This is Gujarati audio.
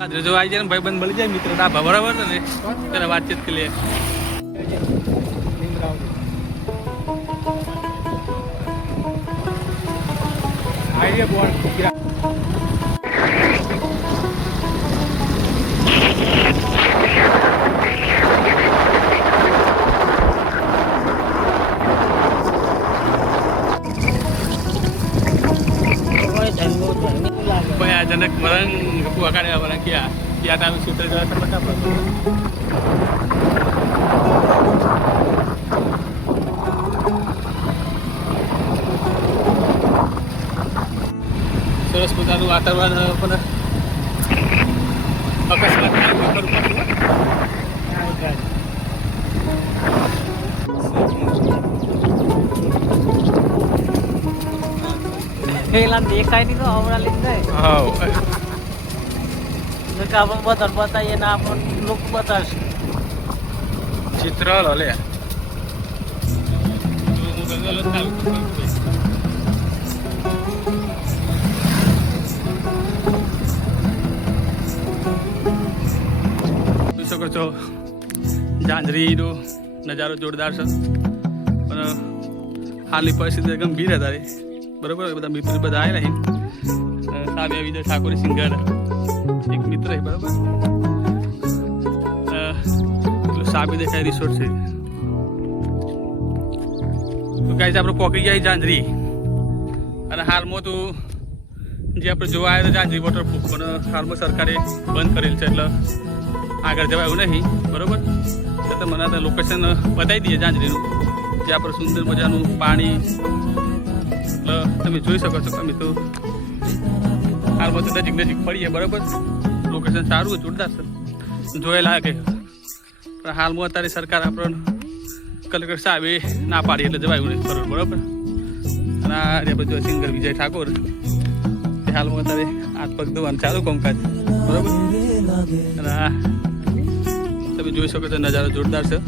જો આવી જાય ને ભાઈ બંધ મળી જાય મિત્ર ડાભા બરાબર ને ત્યારે વાતચીત કરી લે जनक वरंग पुआकाने वरंग किया टाइम सूत्र जो है बता सरस मजाનું વાતાવરણ પણ અકસ્માત પેલા દેખાય નહીં તો હમણાં લીધે હા આપણે બધા બતાવીએ ને આપણને લોકો બતાવશે ચિત્ર લે શકો છો ઝાંઝરીનો નજારો જોરદાર છે પણ હાલની પરિસ્થિતિ ગંભીર હતા બરોબર બધા મિત્રો બધા આવેલા સામે વિજય ઠાકોર સિંગર એક મિત્ર છે બરોબર સાબી દેખાય રિસોર્ટ છે તો ગાઈસ આપણે પહોંચી ગયા ઝાંઝરી અને હાલમાં તો જે આપણે જોવા આવ્યા ઝાંઝરી વોટરપ્રૂફ પણ હાલમાં સરકારે બંધ કરેલ છે એટલે આગળ જવાય એવું નહીં બરોબર તો મને લોકેશન બતાવી દઈએ ઝાંઝરીનું જે આપણે સુંદર મજાનું પાણી તમે જોઈ શકો છો તમે તો હાલમાં તો નજીક ફરીએ બરાબર લોકેશન સારું હોય જોરદાર છે જોયે લાગે પણ હાલમાં અત્યારે સરકાર આપણને કલેક્ટર સાહેબે ના પાડી એટલે જવાયું નહીં ફરવા બરાબર અને આ બધું સિંગર વિજય ઠાકોર તે હાલમાં અત્યારે હાથ પગ ધોવાનું ચાલુ કામકાજ બરાબર અને આ તમે જોઈ શકો છો નજારો જોરદાર છે